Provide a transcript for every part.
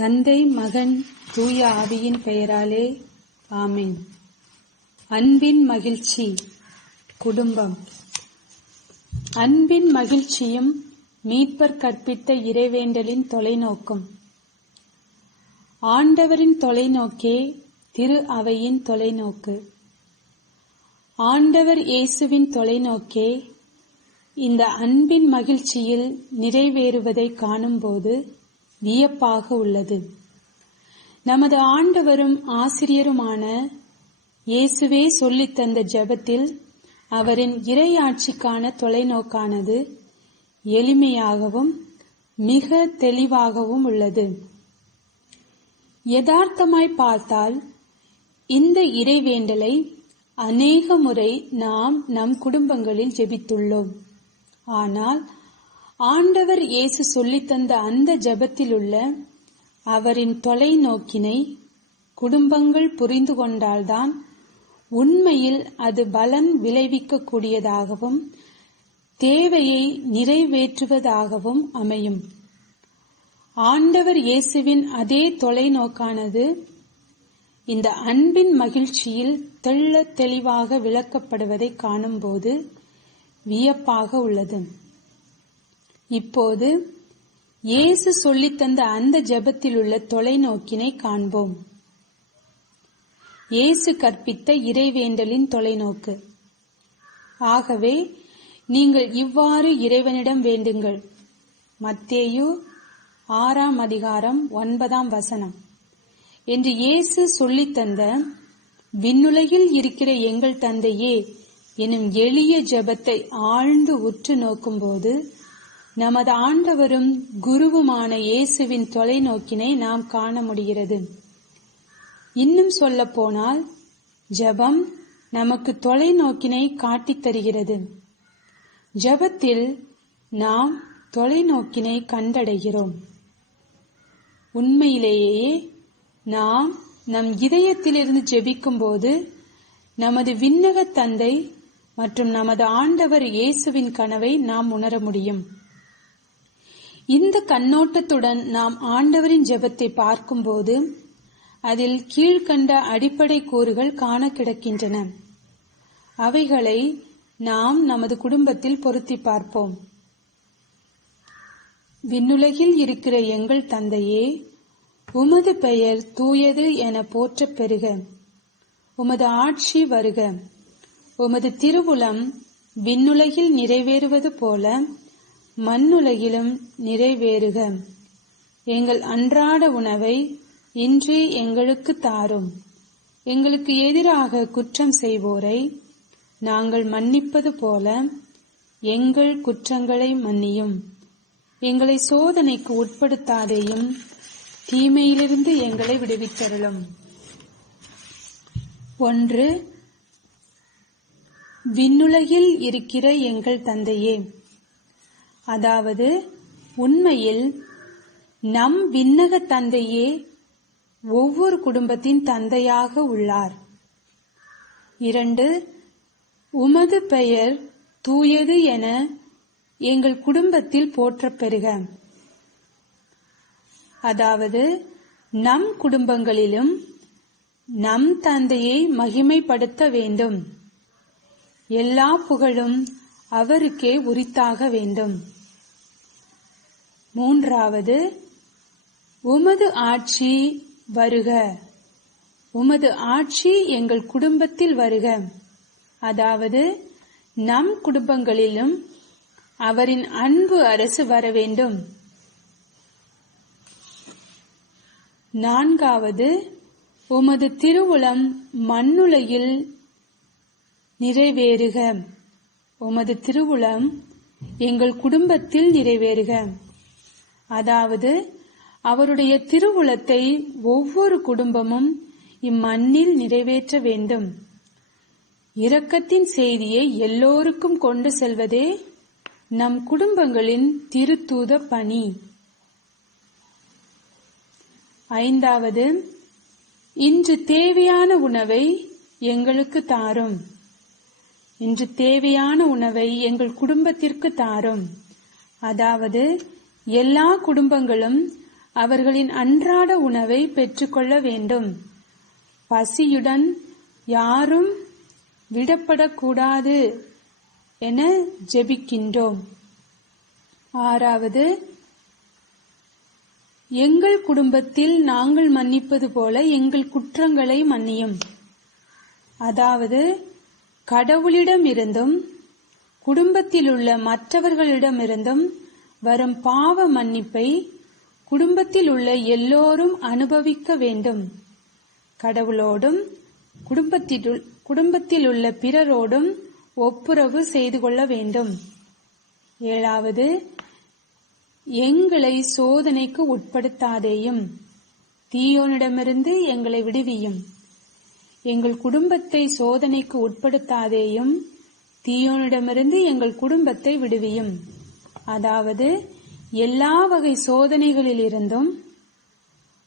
தந்தை மகன் தூய ஆவியின் பெயராலே ஆமீன். அன்பின் மகிழ்ச்சி குடும்பம். அன்பின் மகிழ்ச்சியும் மீட்பர் கற்பித்த இறைவேண்டலின் தொலைநோக்கும். ஆண்டவரின் தொலைநோக்கே திரு அவையின் தொலைநோக்கு. ஆண்டவர் இயேசுவின் தொலைநோக்கே இந்த அன்பின் மகிழ்ச்சியில் நிறைவேறுவதை காணும்போது வியப்பாக உள்ளது. நமது ஆண்டவரும் ஆசிரியருமான இயேசுவே சொல்லித் தந்த ஜெபத்தில் அவரின் இறையாட்சிக்கான தொலைநோக்கானது எளிமையாகவும் மிக தெளிவாகவும் உள்ளது. யதார்த்தமாய் பார்த்தால் இந்த இறைவேண்டலை அநேக முறை நாம் நம் குடும்பங்களில் ஜெபித்துள்ளோம். ஆனால் ஆண்டவர் இயேசு சொல்லித்தந்த அந்த ஜெபத்திலுள்ள அவரின் தொலைநோக்கினை குடும்பங்கள் புரிந்து கொண்டால்தான் உண்மையில் அது பலன் விளைவிக்கக்கூடியதாகவும் தேவையை நிறைவேற்றுவதாகவும் அமையும். ஆண்டவர் இயேசுவின் அதே தொலைநோக்கானது இந்த அன்பின் மகிழ்ச்சியில் தெள்ள தெளிவாக விளக்கப்படுவதை காணும்போது வியப்பாக உள்ளது. இப்போது இயேசு சொல்லித்தந்த அந்த ஜெபத்தில் உள்ள தொலைநோக்கினை காண்போம். இயேசு கற்பித்த இறைவேண்டலின் தொலைநோக்கு. ஆகவே நீங்கள் இவ்வாறு இறைவனிடம் வேண்டுங்கள். மத்தேயு ஆறாம் அதிகாரம் ஒன்பதாம் வசனம். என்று இயேசு சொல்லித்தந்த விண்ணுலகில் இருக்கிற எங்கள் தந்தையே எனும் எளிய ஜெபத்தை ஆழ்ந்து உற்று நோக்கும்போது நமது ஆண்டவரும் குருவுமான இயேசுவின் தொலைநோக்கினை நாம் காண முடிகிறது. இன்னும் சொல்ல போனால் ஜபம் நமக்கு தொலைநோக்கினை காட்டித் தருகிறது. ஜபத்தில் நாம் தொலைநோக்கினை கண்டடைகிறோம். உண்மையிலேயே நாம் நம் இதயத்திலிருந்து ஜெபிக்கும்போது நமது விண்ணக தந்தை மற்றும் நமது ஆண்டவர் இயேசுவின் கனவை நாம் உணர முடியும். இந்த கண்ணோட்டத்துடன் நாம் ஆண்டவரின் ஜெபத்தை பார்க்கும்போது அதில் கீழ்கண்ட அடிப்படை கூறுகள் காண கிடக்கின்றன. அவைகளை நாம் நமது குடும்பத்தில் பொருத்தி பார்ப்போம். விண்ணுலகில் இருக்கிற எங்கள் தந்தையே உமது பெயர் தூயது என போற்றப் பெறுக. உமது ஆட்சி வருக. உமது திருவுளம் விண்ணுலகில் நிறைவேறுவது போல மண்ணுலகிலும் நிறைவேறுக. எங்கள் அன்றாட உணவை இன்று எங்களுக்கு தாரும். எங்களுக்கு எதிராக குற்றம் செய்வோரை நாங்கள் மன்னிப்பது போல எங்கள் குற்றங்களை மன்னியும். எங்களை சோதனைக்கு உட்படுத்தாதேயும் தீமையிலிருந்து எங்களை விடுவித்தருளும். ஒன்று விண்ணுலகில் இருக்கிற எங்கள் தந்தையே. அதாவது உண்மையில் நம் விண்ணக தந்தையே ஒவ்வொரு குடும்பத்தின் தந்தையாக உள்ளார். இரண்டு உமது பெயர் தூயது என எங்கள் குடும்பத்தில் போற்றப்பெறுக. அதாவது நம் குடும்பங்களிலும் நம் தந்தையை மகிமைப்படுத்த வேண்டும். எல்லா புகழும் அவருக்கே உரித்தாக வேண்டும். மூன்றாவது உமது ஆட்சி வருக. உமது ஆட்சி எங்கள் குடும்பத்தில் வருக. அதாவது நம் குடும்பங்களிலும் அவரின் அன்பு அரசு வர வேண்டும். நான்காவது உமது திருவுளம் மண்ணுலையில் நிறைவேறுக. உமது திருவுளம் எங்கள் குடும்பத்தில் நிறைவேறுக. அதாவது அவருடைய திருவுளத்தை ஒவ்வொரு குடும்பமும் இம்மண்ணில் நிறைவேற்ற வேண்டும். இரக்கத்தின் செய்தியை எல்லோருக்கும் கொண்டு செல்வதே நம் குடும்பங்களின் திருத்தூத பணி. ஐந்தாவது இன்று தேவையான உணவை எங்களுக்கு தாரும். இன்று தேவையான உணவை எங்கள் குடும்பத்திற்கு தாரும். அதாவது எல்லா குடும்பங்களும் அவர்களின் அன்றாட உணவை பெற்றுக்கொள்ள வேண்டும். பசியுடன் யாரும் விடப்படக்கூடாது என ஜெபிக்கின்றோம். ஆறாவது எங்கள் குடும்பத்தில் நாங்கள் மன்னிப்பது போல எங்கள் குற்றங்களை மன்னியும். அதாவது கடவுளிடமிருந்தும் குடும்பத்திலுள்ள மற்றவர்களிடமிருந்தும் வரும் பாவ மன்னிப்பை குடும்பத்தில் உள்ள எல்லோரும் அனுபவிக்க வேண்டும். கடவுளோடும் குடும்பத்தில் குடும்பத்தில் உள்ள பிறரோடும் ஒப்புரவு செய்து கொள்ள வேண்டும். ஏழாவது எங்களை சோதனைக்கு உட்படுத்தாதேயும். தீயோனிடமிருந்து எங்களை விடுவியும். எங்கள் குடும்பத்தை சோதனைக்கு உட்படுத்தாதேயும் தீயோனிடமிருந்து எங்கள் குடும்பத்தை விடுவியும். அதாவது எல்லா வகை சோதனைகளிலிருந்தும்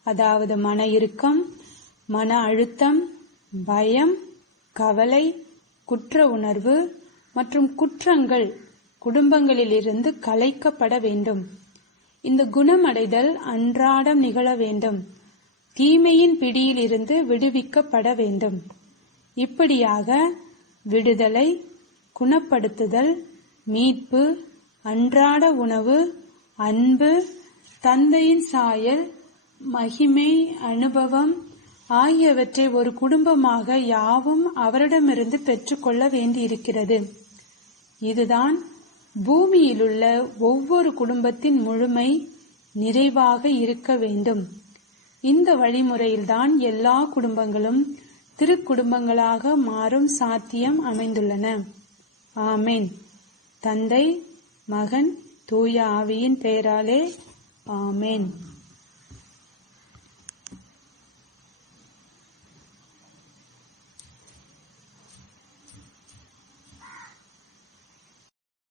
அதாவது மன இறுக்கம் மன அழுத்தம் பயம் கவலை குற்ற உணர்வு மற்றும் குற்றங்கள் குடும்பங்களிலிருந்து கலைக்கப்பட வேண்டும். இந்த குணமடைதல் அன்றாடம் நிகழ வேண்டும். தீமையின் பிடியிலிருந்து விடுவிக்கப்பட வேண்டும். இப்படியாக விடுதலை குணப்படுத்துதல் மீட்பு அன்றாட உணவு அன்பு தந்தையின் சாயல் மகிமை அனுபவம் ஆகியவற்றை ஒரு குடும்பமாக யாவும் அவரிடமிருந்து பெற்றுக்கொள்ள வேண்டியிருக்கிறது. இதுதான் பூமியிலுள்ள ஒவ்வொரு குடும்பத்தின் முழுமை நிறைவாக இருக்க வேண்டும். இந்த வழிமுறையில்தான் எல்லா குடும்பங்களும் திருக்குடும்பங்களாக மாறும் சாத்தியம் அமைந்துள்ளன. ஆமேன். தந்தை மகன் தூய ஆவியின் பெயராலே ஆமேன்.